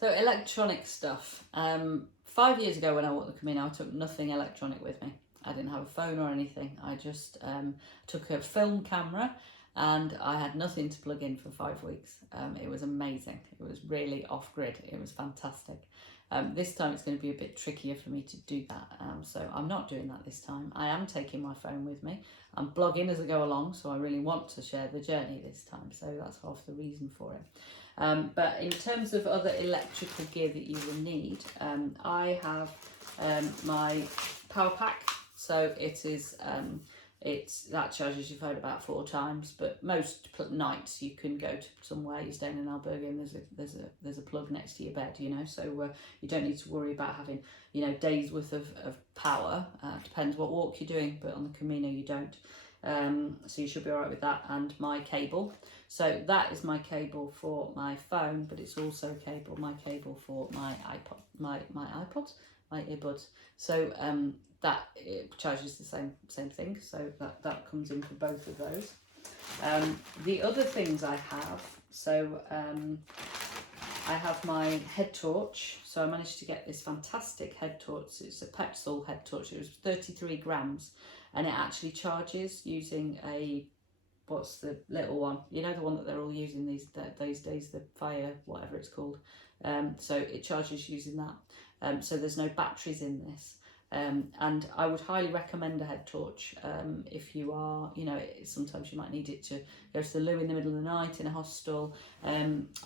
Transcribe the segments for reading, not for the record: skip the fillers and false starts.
So electronic stuff. 5 years ago when I bought the Camino, I took nothing electronic with me. I didn't have a phone or anything. I just took a film camera and I had nothing to plug in for 5 weeks. It was amazing. It was really off-grid. It was fantastic. This time it's going to be a bit trickier for me to do that. So I'm not doing that this time. I am taking my phone with me. I'm blogging as I go along, so I really want to share the journey this time. So that's half the reason for it. But in terms of other electrical gear that you will need, I have my power pack. So it is that charges your phone about 4 times, but most nights you can go to somewhere, you're staying in Alberga and there's a plug next to your bed, you know, so you don't need to worry about having, you know, days worth of power. Depends what walk you're doing, but on the Camino you don't. So you should be all right with that. And my cable, so that is my cable for my phone, but it's also my cable for my iPod, my earbuds. So that it charges the same thing, so that comes in for both of those. The other things I have, so I have my head torch. So I managed to get this fantastic head torch. It's a Petzl head torch. It was 33 grams, and it actually charges using a, what's the little one? You know, the one that they're all using these days, the Fire, whatever it's called. So it charges using that. So there's no batteries in this. And I would highly recommend a head torch if you are, you know, sometimes you might need it to go to the loo in the middle of the night in a hostel.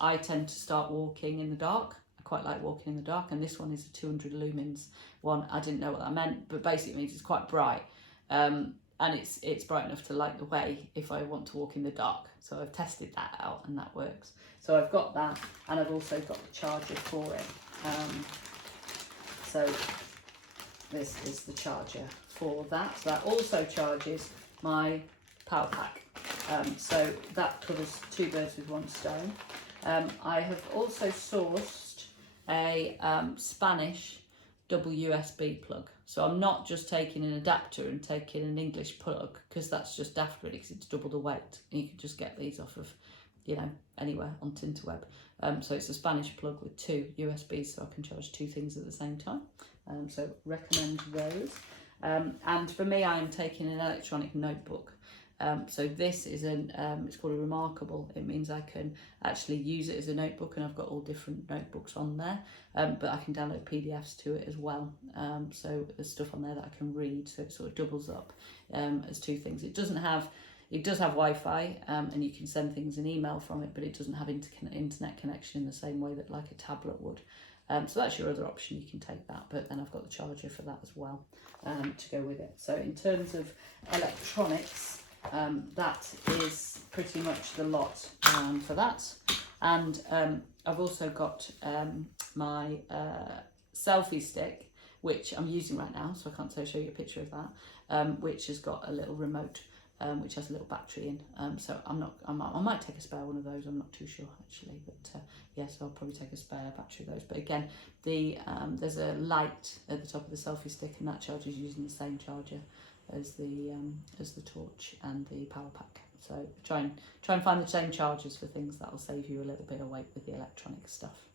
I tend to start walking in the dark. I quite like walking in the dark, and this one is a 200 lumens one. I didn't know what that meant, but basically it means it's quite bright. And it's bright enough to light the way if I want to walk in the dark. So I've tested that out and that works. So I've got that, and I've also got the charger for it. So this is the charger for that. So that also charges my power pack. So that covers 2 birds with 1 stone. I have also sourced a Spanish double USB plug. So I'm not just taking an adapter and taking an English plug, because that's just daft really, because it's double the weight. And you can just get these off of, you know, anywhere on Tinterweb. So it's a Spanish plug with 2 USBs, so I can charge 2 things at the same time. So recommend those. And for me, I am taking an electronic notebook. So this is it's called a Remarkable. It means I can actually use it as a notebook, and I've got all different notebooks on there, but I can download PDFs to it as well. So there's stuff on there that I can read, so it sort of doubles up as 2 things. It does have Wi-Fi, and you can send things in email from it, but it doesn't have internet connection in the same way that like a tablet would. So that's your other option, you can take that, but then I've got the charger for that as well to go with it. So in terms of electronics, that is pretty much the lot for that. And I've also got my Selfie Stick, which I'm using right now, so I can't show you a picture of that, which has got a little remote, which has a little battery in. So I might take a spare one of those, I'm not too sure actually, but yes, I'll probably take a spare battery of those. But again, there's a light at the top of the Selfie Stick, and that charges using the same charger as the torch and the power pack. So try and find the same chargers for things that will save you a little bit of weight with the electronic stuff.